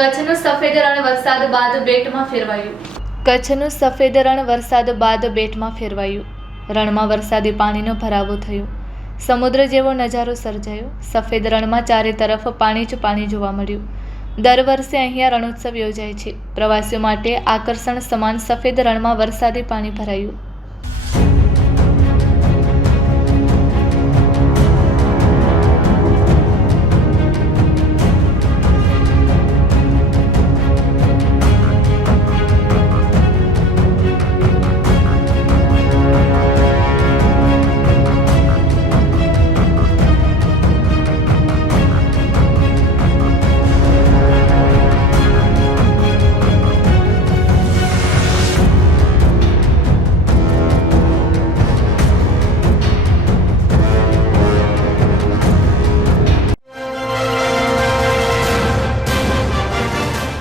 કચ્છનું સફેદ રણ વરસાદ બાદ બેટમાં ફેરવાયું. કચ્છનું સફેદ રણ વરસાદ બાદ બેટમાં ફેરવાયું. રણમાં વરસાદી પાણીનો ભરાવો થયો. સમુદ્ર જેવો નજારો સર્જાયો. સફેદ રણમાં ચારે તરફ પાણી જ પાણી જોવા મળ્યું. દર વર્ષે અહીંયા રણોત્સવ યોજાય છે. પ્રવાસીઓ માટે આકર્ષણ સમાન સફેદ રણમાં વરસાદી પાણી ભરાયું.